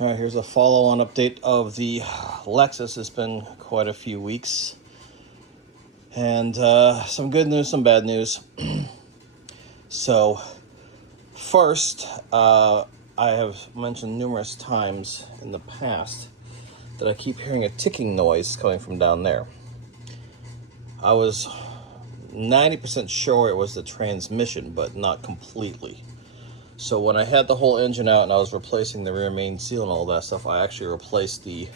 All right, here's a follow-on update of the Lexus. It's been quite a few weeks. And some good news, some bad news. So, first, I have mentioned numerous times in the past that I keep hearing a ticking noise coming from down there. I was 90% sure it was the transmission, but not completely. So when I had the whole engine out and I was replacing the rear main seal and all that stuff, I actually replaced the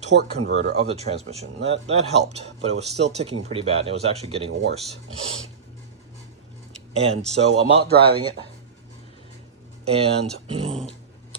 torque converter of the transmission. That helped, but it was still ticking pretty bad, and it was actually getting worse. And so I'm out driving it, and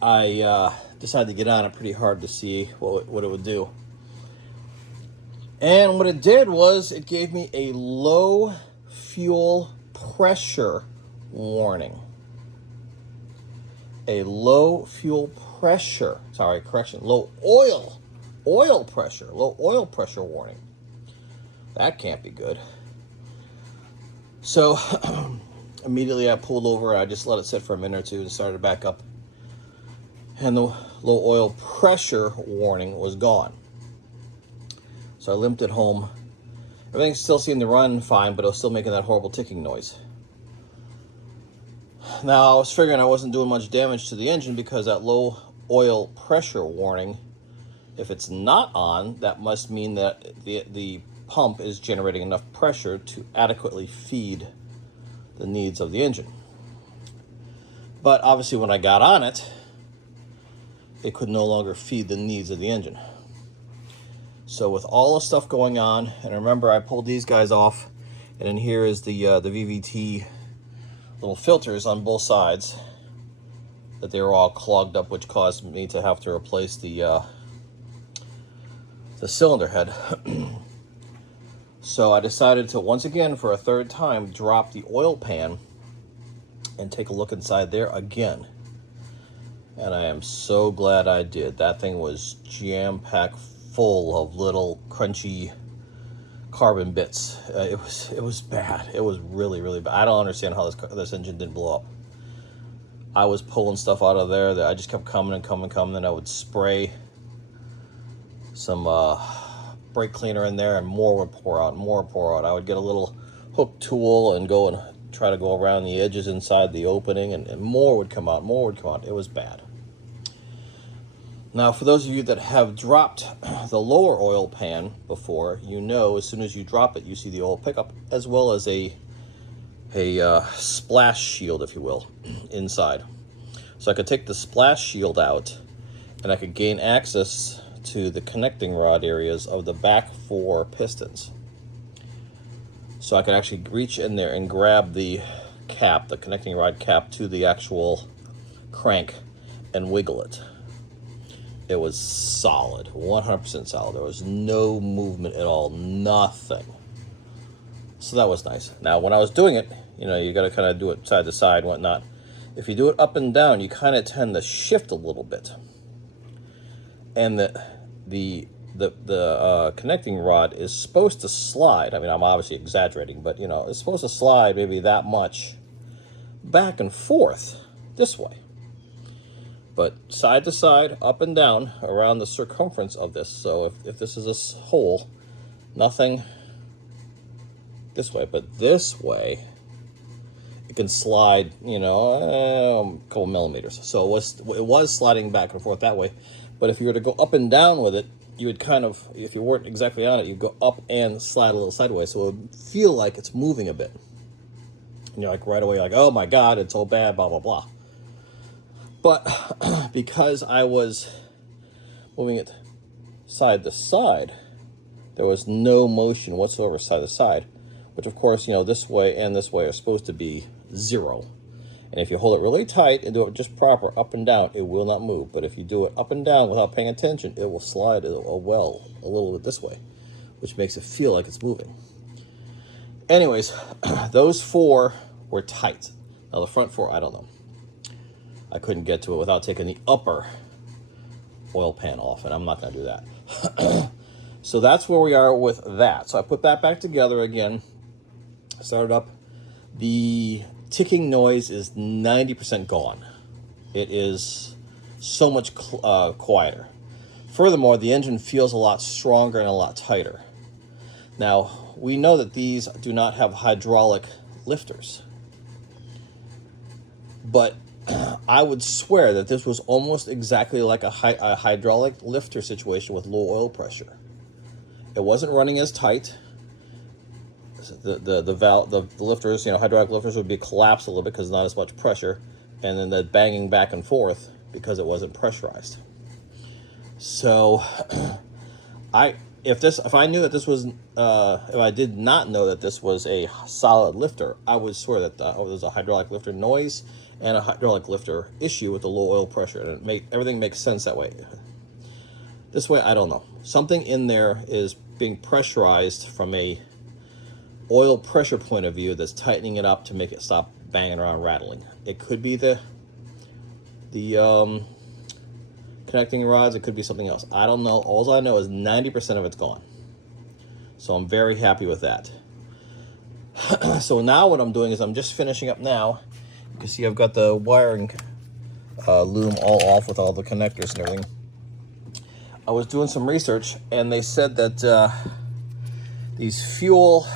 I decided to get on it pretty hard to see what it would do. And what it did was it gave me a low fuel pressure warning. A low fuel pressure, low oil pressure warning. That can't be good. So immediately I pulled over. I just let it sit for a minute or two and started back up. And the low oil pressure warning was gone. So I limped it home. Everything still seemed to run fine, but it was still making that horrible ticking noise. Now, I was figuring I wasn't doing much damage to the engine because that low oil pressure warning, if it's not on, that must mean that the pump is generating enough pressure to adequately feed the needs of the engine. But obviously when I got on it, it could no longer feed the needs of the engine. So with all the stuff going on, and remember I pulled these guys off, and in here is the VVT little filters on both sides, that they were all clogged up, which caused me to have to replace the cylinder head. So I decided to, once again, for a third time, drop the oil pan and take a look inside there again. And I am so glad I did. That thing was jam-packed full of little crunchy carbon bits. It was bad. It was really, really bad. I don't understand how this engine didn't blow up. I was pulling stuff out of there that I just kept coming. And I would spray some brake cleaner in there, and more would pour out. I would get a little hook tool and go and try to go around the edges inside the opening, and more would come out. It was bad. Now, for those of you that have dropped the lower oil pan before, you know as soon as you drop it, you see the oil pickup, as well as a splash shield, if you will, inside. So I could take the splash shield out, and I could gain access to the connecting rod areas of the back four pistons. So I could actually reach in there and grab the cap, the connecting rod cap, to the actual crank and wiggle it. It was solid, 100% solid. There was no movement at all, nothing. So that was nice. Now, when I was doing it, you got to kind of do it side to side and whatnot. If you do it up and down, you kind of tend to shift a little bit. And the connecting rod is supposed to slide. I mean, I'm obviously exaggerating, but, it's supposed to slide maybe that much back and forth this way. But side to side, up and down, around the circumference of this. So if this is a hole, nothing this way, but this way, it can slide, a couple millimeters. So it was sliding back and forth that way. But if you were to go up and down with it, you would kind of, if you weren't exactly on it, you'd go up and slide a little sideways. So it would feel like it's moving a bit. And you're like right away, like, oh my God, it's so bad, blah, blah, blah. But because I was moving it side to side, there was no motion whatsoever side to side, which of course, this way and this way are supposed to be 0. And if you hold it really tight and do it just proper, up and down, it will not move. But if you do it up and down without paying attention, it will slide a little bit this way, which makes it feel like it's moving. Anyways, those 4 were tight. Now the front 4, I don't know. I couldn't get to it without taking the upper oil pan off, and I'm not going to do that. So that's where we are with that. So I put that back together again, started up. The ticking noise is 90% gone. It is so much quieter. Furthermore, the engine feels a lot stronger and a lot tighter. Now, we know that these do not have hydraulic lifters, but I would swear that this was almost exactly like a hydraulic lifter situation with low oil pressure. It wasn't running as tight. The lifters, hydraulic lifters would be collapsed a little bit because not as much pressure, and then the banging back and forth because it wasn't pressurized. So, if I knew that this was, if I did not know that this was a solid lifter, I would swear that there's a hydraulic lifter noise and a hydraulic lifter issue with the low oil pressure, and everything makes sense that way. This way, I don't know. Something in there is being pressurized from a oil pressure point of view that's tightening it up to make it stop banging around, rattling. It could be the connecting rods. It could be something else. I don't know. All I know is 90% of it's gone. So I'm very happy with that. So now what I'm doing is I'm just finishing up now. You can see I've got the wiring loom all off with all the connectors and everything. I was doing some research, and they said that these fuel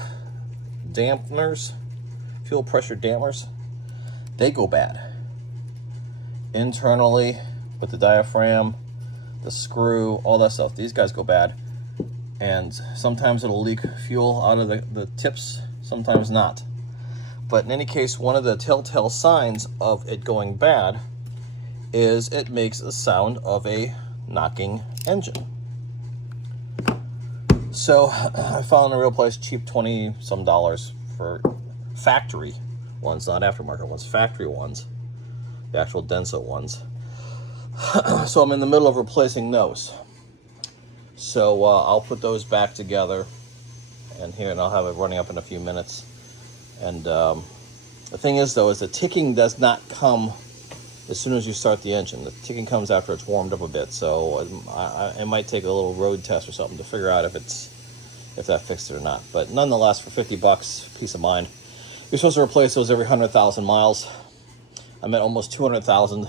pressure dampers, they go bad. Internally, with the diaphragm, the screw, all that stuff, these guys go bad. And sometimes it'll leak fuel out of the tips, sometimes not. But in any case, one of the telltale signs of it going bad is it makes a sound of a knocking engine. So I found a real place, cheap, $20 some for factory ones, not aftermarket ones, factory ones, the actual Denso ones. So I'm in the middle of replacing those. So I'll put those back together, and I'll have it running up in a few minutes. And the thing is, though, is the ticking does not come as soon as you start the engine. The ticking comes after it's warmed up a bit. So it might take a little road test or something to figure out if that fixed it or not. But nonetheless, for $50, peace of mind. You're supposed to replace those every 100,000 miles. I'm at almost 200,000.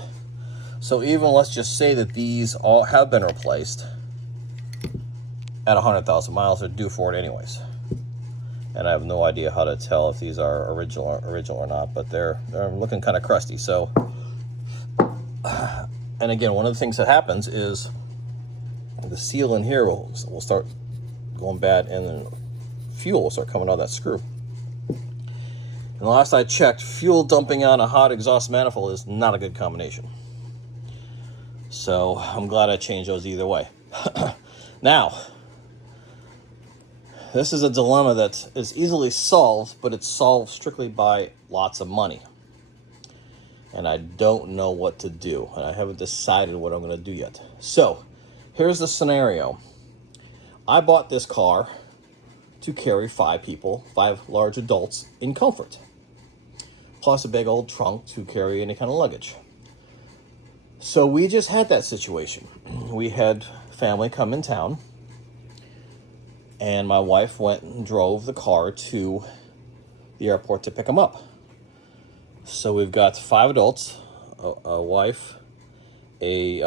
So even let's just say that these all have been replaced at 100,000 miles, they're due for it anyways. And I have no idea how to tell if these are original or not, but they're looking kind of crusty. So, and again, one of the things that happens is the seal in here will start going bad, and then fuel will start coming out of that screw. And last I checked, fuel dumping on a hot exhaust manifold is not a good combination. So I'm glad I changed those either way. Now, this is a dilemma that is easily solved, but it's solved strictly by lots of money. And I don't know what to do, and I haven't decided what I'm going to do yet. So here's the scenario. I bought this car to carry 5 large adults in comfort, plus a big old trunk to carry any kind of luggage. So we just had that situation. We had family come in town, and my wife went and drove the car to the airport to pick them up. So we've got 5 adults, a wife, a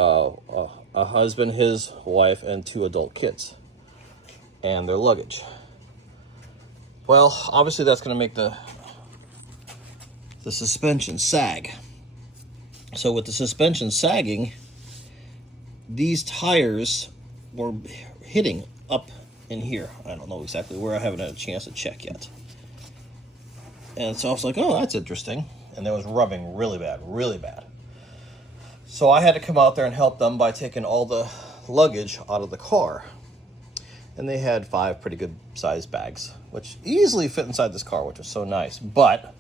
husband, his wife, and 2 adult kids, and their luggage. Well, obviously that's going to make the suspension sag. So with the suspension sagging, these tires were hitting up in here. I don't know exactly where. I haven't had a chance to check yet. And so I was like, oh, that's interesting. And it was rubbing really bad, really bad. So I had to come out there and help them by taking all the luggage out of the car. And they had 5 pretty good sized bags, which easily fit inside this car, which was so nice. But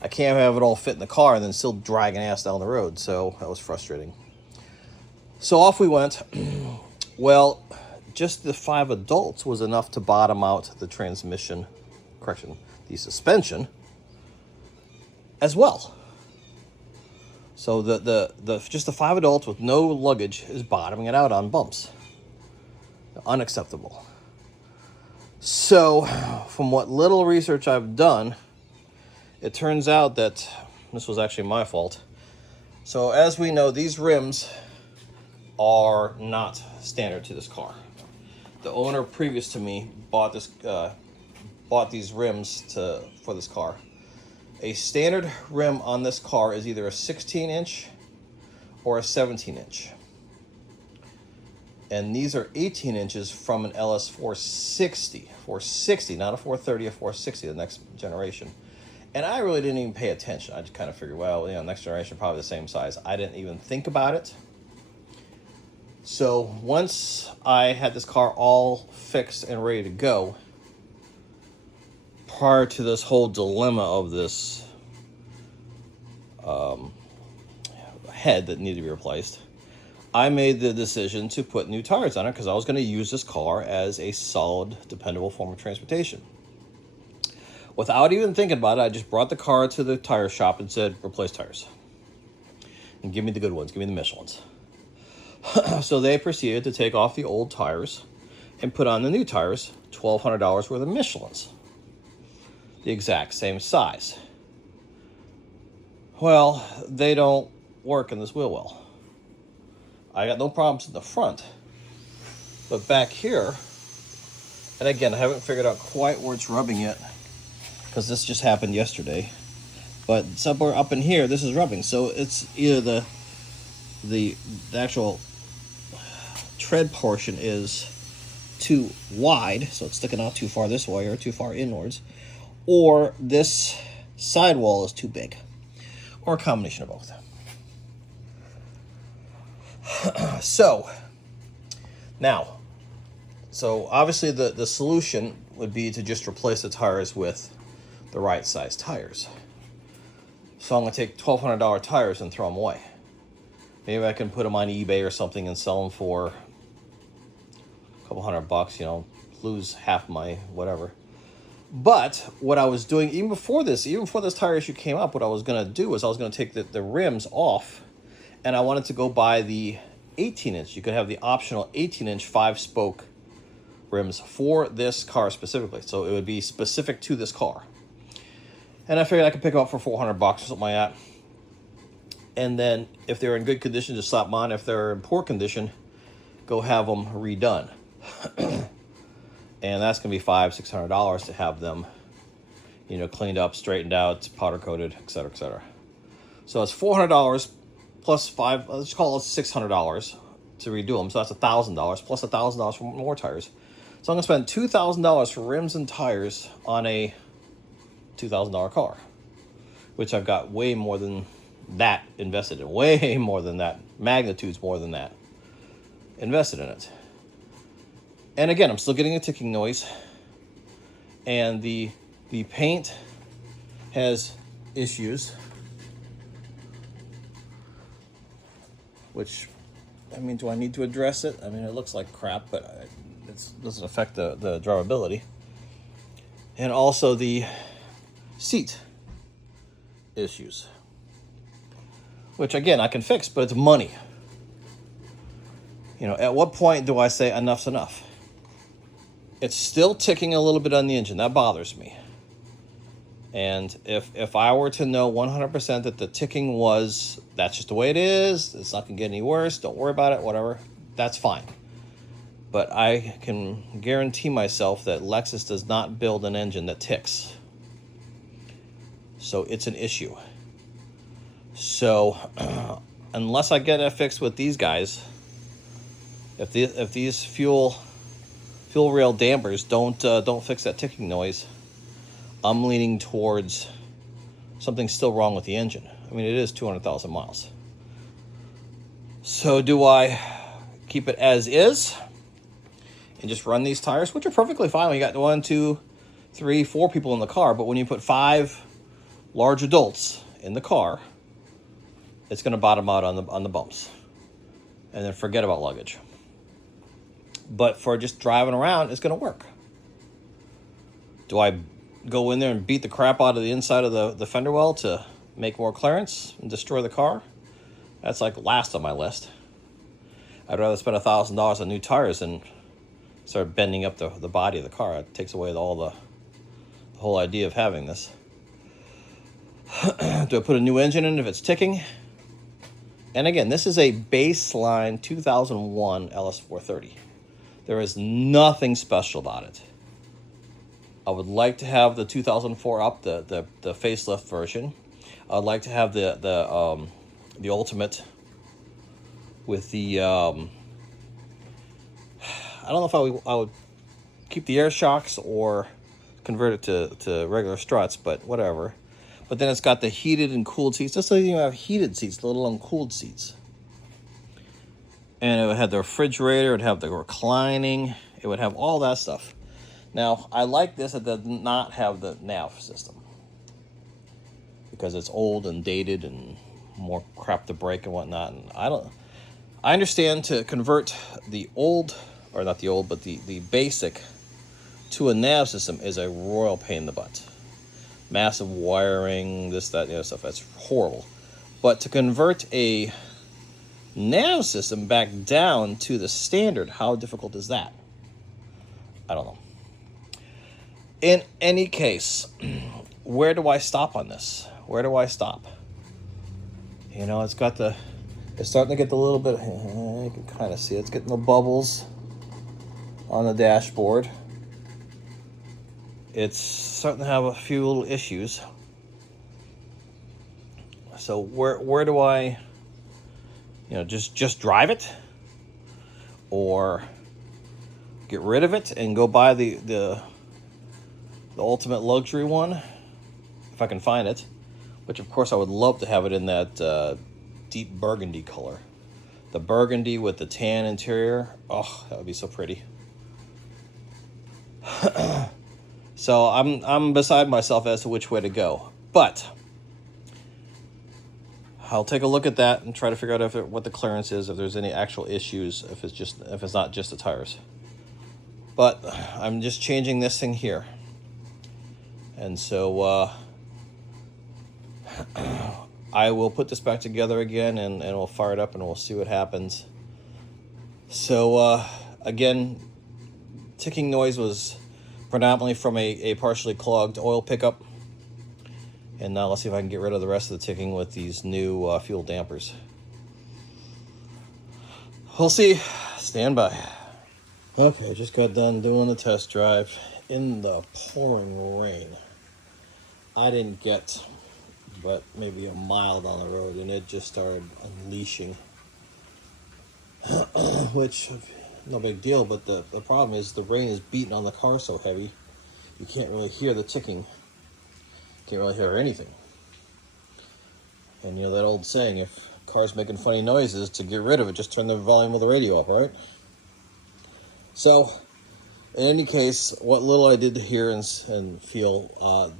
I can't have it all fit in the car and then still dragging ass down the road. So that was frustrating. So off we went. Well, just the 5 adults was enough to bottom out the the suspension as well. So just the 5 adults with no luggage is bottoming it out on bumps. Unacceptable. So from what little research I've done, it turns out that this was actually my fault. So as we know, these rims are not standard to this car. The owner previous to me bought these rims for this car. A standard rim on this car is either a 16-inch or a 17-inch. And these are 18 inches from an LS460. 460, not a 430, a 460, the next generation. And I really didn't even pay attention. I just kind of figured, well, next generation probably the same size. I didn't even think about it. So once I had this car all fixed and ready to go, prior to this whole dilemma of this head that needed to be replaced, I made the decision to put new tires on it because I was going to use this car as a solid, dependable form of transportation. Without even thinking about it, I just brought the car to the tire shop and said, replace tires. And give me the good ones, give me the Michelins. So they proceeded to take off the old tires and put on the new tires, $1,200 worth of Michelins. The exact same size. Well, they don't work in this wheel well. I got no problems in the front, but back here, and again, I haven't figured out quite where it's rubbing yet, because this just happened yesterday, but somewhere up in here, this is rubbing, so it's either the actual tread portion is too wide, so it's sticking out too far this way or too far inwards, or this sidewall is too big, or a combination of both. So obviously the solution would be to just replace the tires with the right size tires. So I'm going to take $1,200 tires and throw them away. Maybe I can put them on eBay or something and sell them for a couple $100, lose half my whatever. But what I was doing, even before this tire issue came up, what I was going to do was I was going to take the rims off, and I wanted to go buy the 18-inch. You could have the optional 18-inch 5-spoke rims for this car specifically. So it would be specific to this car. And I figured I could pick them up for $400 or something like that. And then if they're in good condition, just slap them on. If they're in poor condition, go have them redone. And that's going to be $500-$600 to have them, cleaned up, straightened out, powder coated, etc., etc. So it's $400 plus let's call it $600 to redo them. So that's $1,000 plus $1,000 for more tires. So I'm going to spend $2,000 for rims and tires on a $2,000 car, which I've got way more than that invested in. Way more than that. Magnitudes more than that invested in it. And again, I'm still getting a ticking noise. And the paint has issues. Which, do I need to address it? It looks like crap, but it doesn't affect the drivability. And also the seat issues. Which, again, I can fix, but it's money. At what point do I say enough's enough? It's still ticking a little bit on the engine. That bothers me. And if I were to know 100% that the ticking that's just the way it is, it's not going to get any worse, don't worry about it, whatever, that's fine. But I can guarantee myself that Lexus does not build an engine that ticks. So it's an issue. So unless I get it fixed with these guys, if these fuel rail dampers don't fix that ticking noise, I'm leaning towards something still wrong with the engine. It is 200,000 miles. So do I keep it as is and just run these tires, which are perfectly fine when you got 1, 2, 3, 4 people in the car, but when you put 5 large adults in the car, it's going to bottom out on the bumps. And then forget about luggage. But for just driving around, it's going to work. Do I go in there and beat the crap out of the inside of the fender well to make more clearance and destroy the car? That's like last on my list. I'd rather spend $1,000 on new tires than start bending up the body of the car. It takes away the whole idea of having this. Do I put a new engine in if it's ticking? And again, this is a baseline 2001 LS430. There is nothing special about it. I would like to have the 2004 up, the facelift version. I'd like to have the Ultimate with the I don't know if I would keep the air shocks or convert it to regular struts, but whatever. But then it's got the heated and cooled seats. Just so you have heated seats, let alone cooled seats. And it would have the refrigerator, it would have the reclining, it would have all that stuff. Now, I like this. It does not have the nav system because it's old and dated and more crap to break and whatnot. And I understand to convert the old, or not the old, but the basic to a nav system is a royal pain in the butt. Massive wiring, this, that, the other stuff. That's horrible. But to convert a nav system back down to the standard, how difficult is that? I don't know. In any case, where do I stop on this? Where do I stop? You know, it's starting to get the little bit, you can kind of see it's getting the bubbles on the dashboard. It's starting to have a few little issues. So where do I, just drive it? Or get rid of it and go buy the ultimate luxury one, if I can find it, which of course I would love to have it in that deep burgundy color. The burgundy with the tan interior, oh, that would be so pretty. So I'm beside myself as to which way to go, but I'll take a look at that and try to figure out what the clearance is, if there's any actual issues, if it's not just the tires. But I'm just changing this thing here. And so I will put this back together again and we'll fire it up and we'll see what happens. So again, ticking noise was predominantly from a partially clogged oil pickup. And now let's see if I can get rid of the rest of the ticking with these new fuel dampers. We'll see. Stand by. Okay, just got done doing the test drive in the pouring rain. I didn't get but maybe a mile down the road and it just started unleashing. Which, no big deal, but the problem is the rain is beating on the car so heavy you can't really hear the ticking. Can't really hear anything. And that old saying, if a car's making funny noises, to get rid of it, just turn the volume of the radio up, right? So, in any case, what little I did hear and feel,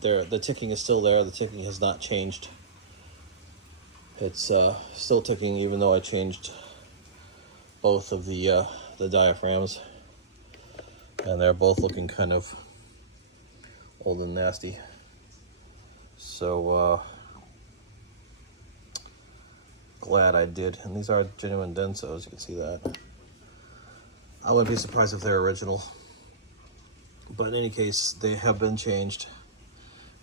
the ticking is still there. The ticking has not changed. It's still ticking, even though I changed both of the diaphragms, and they're both looking kind of old and nasty. So glad I did, and these are genuine Densos. You can see that. I wouldn't be surprised if they're original. But in any case, they have been changed,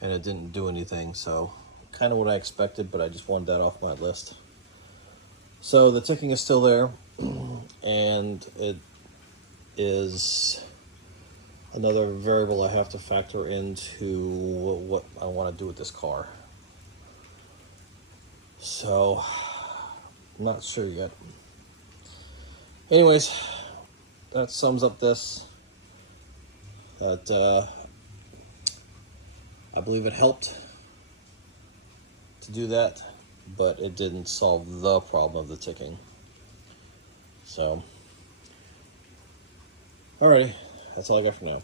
and it didn't do anything, so kind of what I expected, but I just wanted that off my list. So the ticking is still there, and it is another variable I have to factor into what I want to do with this car. So, I'm not sure yet. Anyways, that sums up this. That I believe it helped to do that, but it didn't solve the problem of the ticking. So, alrighty, that's all I got for now.